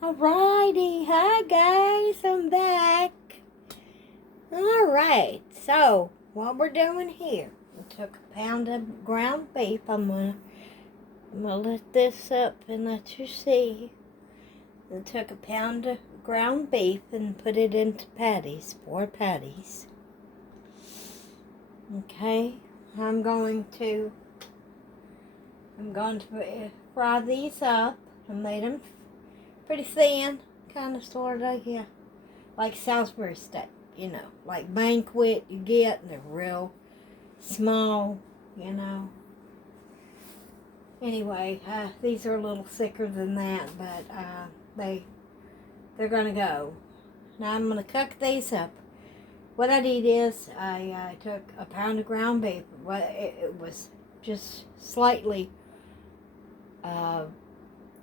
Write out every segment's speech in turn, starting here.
Alrighty, hi guys, I'm back. Alright, so what we're doing here, I took a pound of ground beef. I'm gonna lift this up and let you see. I took a pound of ground beef and put it into patties, 4 patties. Okay, I'm going to fry these up. I made them pretty thin, kind of, sort of, yeah, like Salisbury Steak, like banquet you get, and they're real small, Anyway, these are a little thicker than that, but they're gonna go. Now I'm gonna cook these up. What I did is I took a pound of ground beef. Well, it was just slightly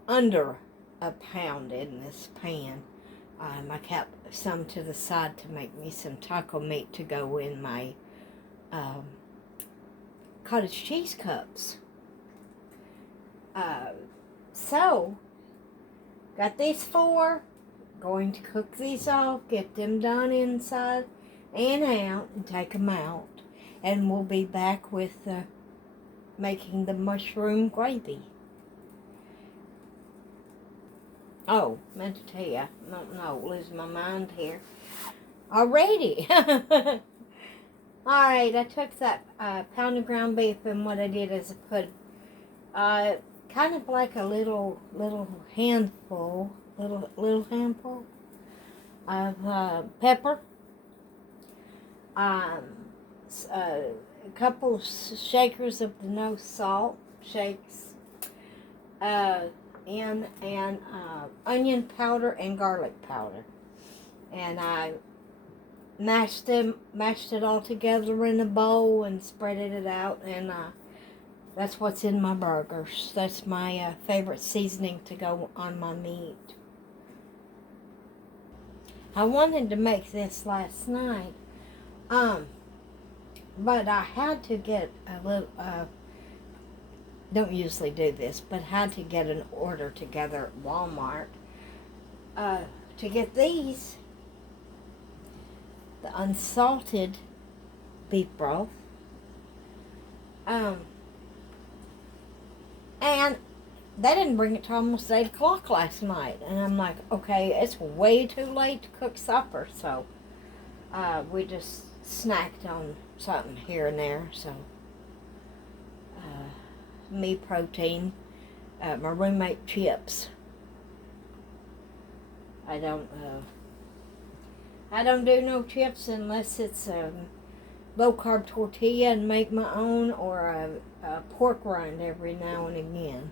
under a pound in this pan. I kept some to the side to make me some taco meat to go in my cottage cheese cups. So, got these 4. Going to cook these off, get them done inside and out, and take them out. And we'll be back with making the mushroom gravy. Oh, meant to tell you, no, losing my mind here. Alrighty. Alright, I took that pound of ground beef, and what I did is I put kind of like a little handful of pepper, a couple shakers of the no salt shakes, and onion powder and garlic powder, and I mashed it all together in a bowl and spreaded it out, and that's what's in my burgers. That's my favorite seasoning to go on my meat. I wanted to make this last night, but I had to get a little, don't usually do this, but had to get an order together at Walmart to get these, the unsalted beef broth, and they didn't bring it till almost 8 o'clock last night, and I'm like, okay, it's way too late to cook supper, so we just snacked on something here and there. So me protein, my roommate chips. I don't do no chips unless it's a low carb tortilla and make my own, or a pork rind every now and again.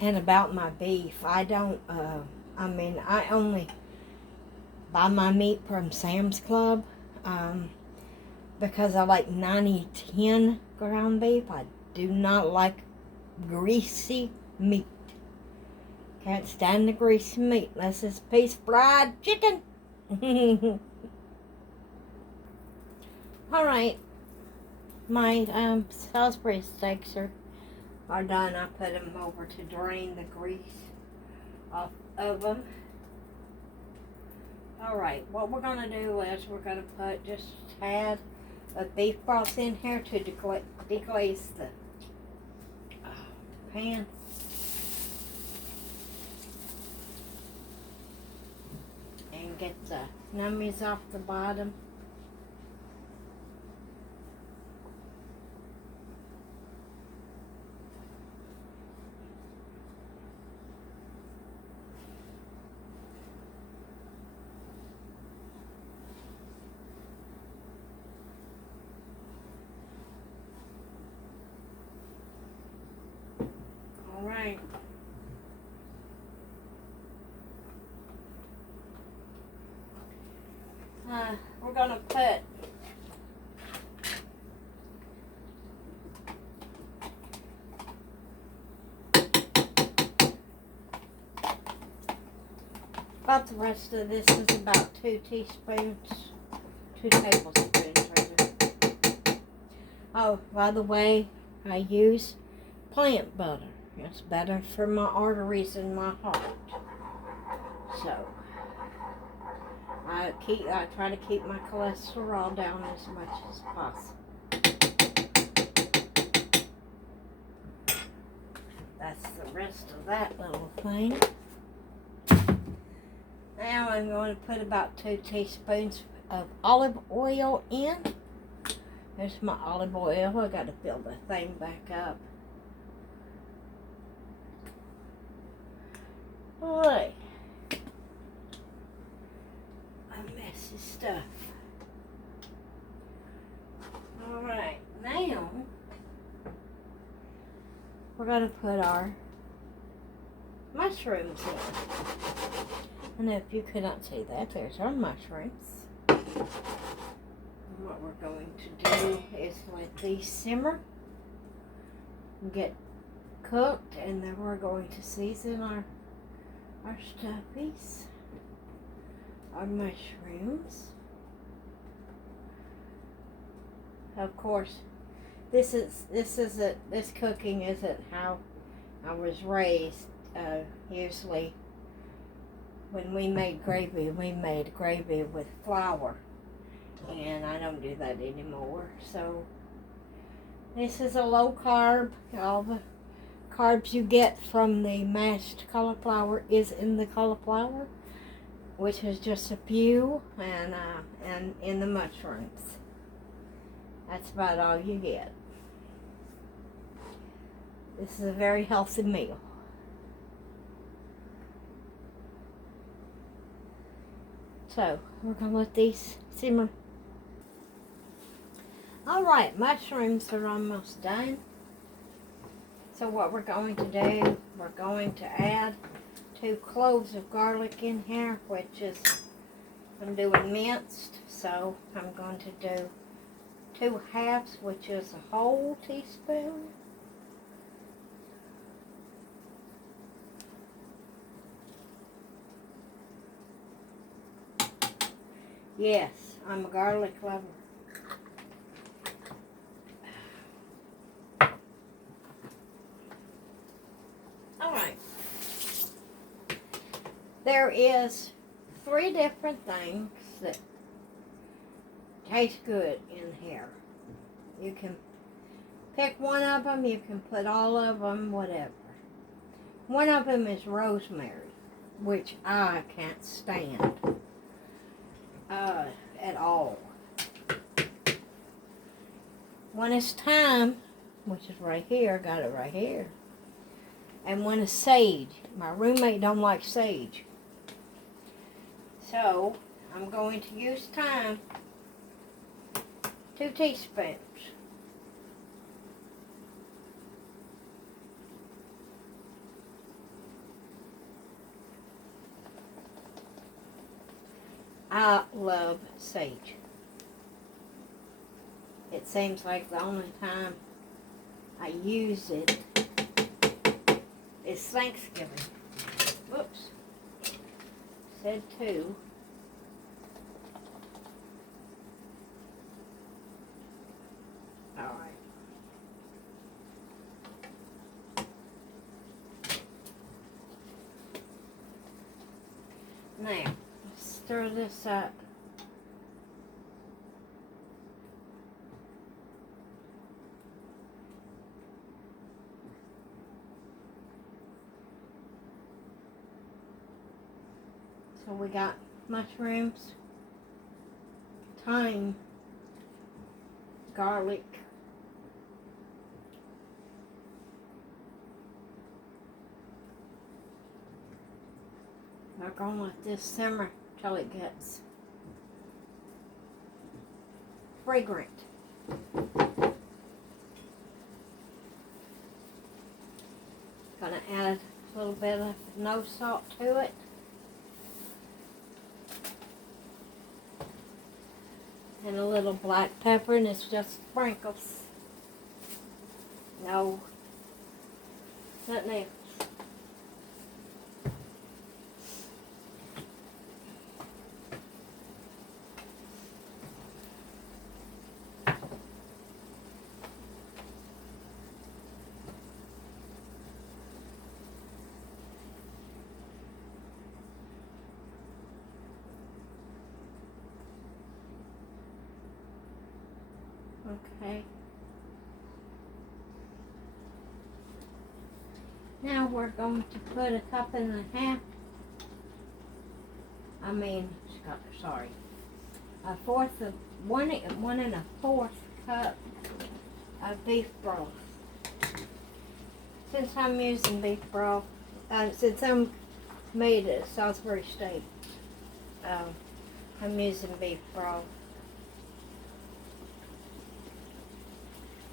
And about my beef, I only buy my meat from Sam's Club, because I like 90-10 ground beef. I do not like greasy meat. Can't stand the greasy meat unless it's a piece of fried chicken. Alright, my Salisbury steaks are done. I put them over to drain the grease off of them. Alright, what we're going to do is we're going to put just a tad of beef broth in here to deglaze the pan. And get the nummies off the bottom. Alright. We're going to put about the rest of this is about 2 teaspoons, 2 tablespoons rather. Oh, by the way, I use plant butter. It's better for my arteries and my heart. So I try to keep my cholesterol down as much as possible. That's the rest of that little thing. Now I'm going to put about 2 teaspoons of olive oil in. There's my olive oil. I got to fill the thing back up. Boy, a messy stuff. Alright, now we're going to put our mushrooms in. And if you could not see that, there's our mushrooms. What we're going to do is let these simmer, get cooked, and then we're going to season our stuffies, our mushrooms. Of course, this cooking isn't how I was raised. Usually, when we made gravy with flour, and I don't do that anymore. So this is a low carb. All the carbs you get from the mashed cauliflower is in the cauliflower, which is just a few, and in the mushrooms. That's about all you get. This is a very healthy meal. So we're going to let these simmer. Alright, mushrooms are almost done. So what we're going to do, we're going to add 2 cloves of garlic in here, which is, I'm doing minced. So I'm going to do 2 halves, which is a whole teaspoon. Yes, I'm a garlic lover. Alright. There is 3 different things that taste good in here. You can pick one of them, you can put all of them, whatever. One of them is rosemary, which I can't stand at all. One is thyme, which is right here, got it right here. And one is sage. My roommate don't like sage. So, I'm going to use thyme, 2 teaspoons. I love sage. It seems like the only time I use it is Thanksgiving. Whoops. Said 2. Alright. Now, stir this up. So we got mushrooms, thyme, garlic, we're going to let this simmer till it gets fragrant. Gonna add a little bit of no salt to it. And a little black pepper, and it's just sprinkles. No, nothing else. Okay. Now we're going to put a cup and a half. Sorry. A fourth of one and a fourth cup of beef broth. Since I'm using beef broth, since I'm made a Salisbury steak, I'm using beef broth.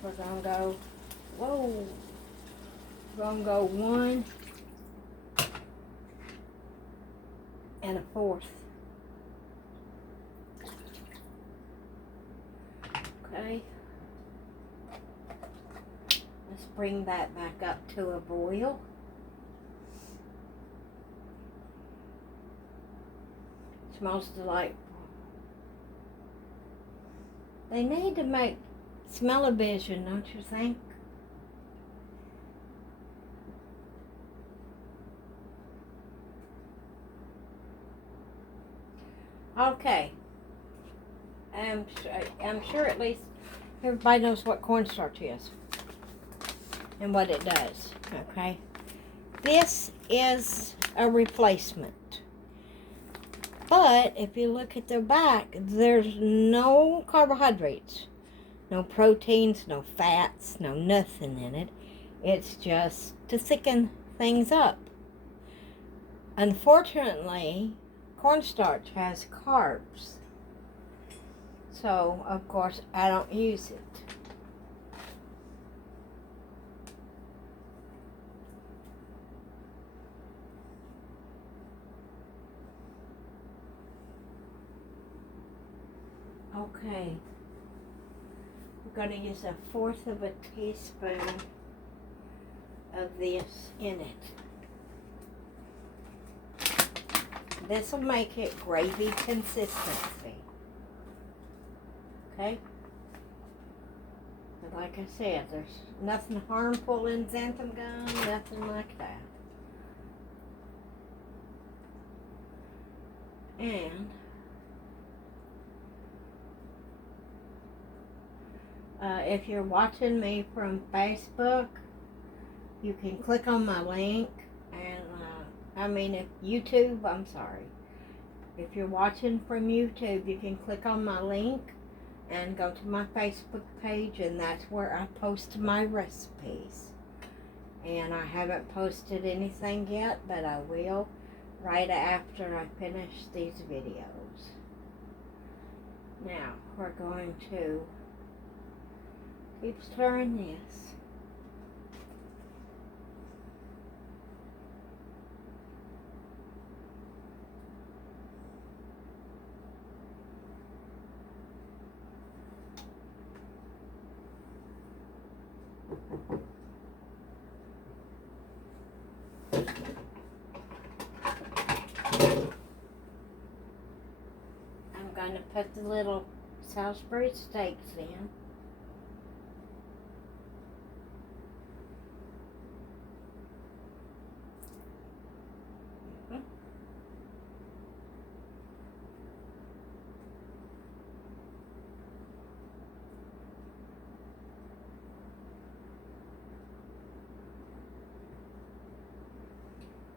We're gonna go, we're gonna go 1 and a fourth. Okay. Let's bring that back up to a boil. Smells delightful. They need to make smell-o-vision, don't you think? Okay. I'm sure at least everybody knows what cornstarch is and what it does, okay? This is a replacement. But if you look at the back, there's no carbohydrates, no proteins, no fats, no nothing in it. It's just to thicken things up. Unfortunately, cornstarch has carbs. So, of course, I don't use it. Okay. We're going to use a fourth of a teaspoon of this in it. This will make it gravy consistency. Okay? But like I said, there's nothing harmful in xanthan gum, nothing like that. And if you're watching me from Facebook, you can click on my link, and if YouTube, I'm sorry. If you're watching from YouTube, you can click on my link and go to my Facebook page, and that's where I post my recipes. And I haven't posted anything yet, but I will right after I finish these videos. Now, we're going to keep stirring this. I'm going to put the little Salisbury steaks in.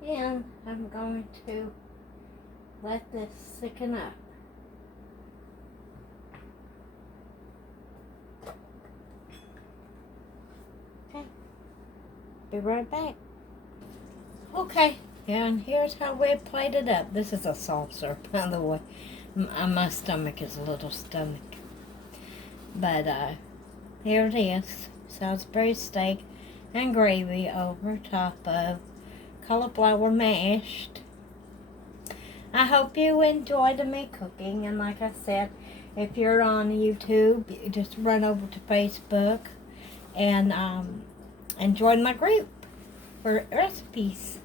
And I'm going to let this thicken up. Okay, be right back. Okay, and here's how we plate it up. This is a saucer, by the way. My stomach is a little stomach. But here it is, Salisbury steak and gravy over top of cauliflower mashed. I hope you enjoyed me cooking, and like I said, if you're on YouTube, just run over to Facebook and join my group for recipes.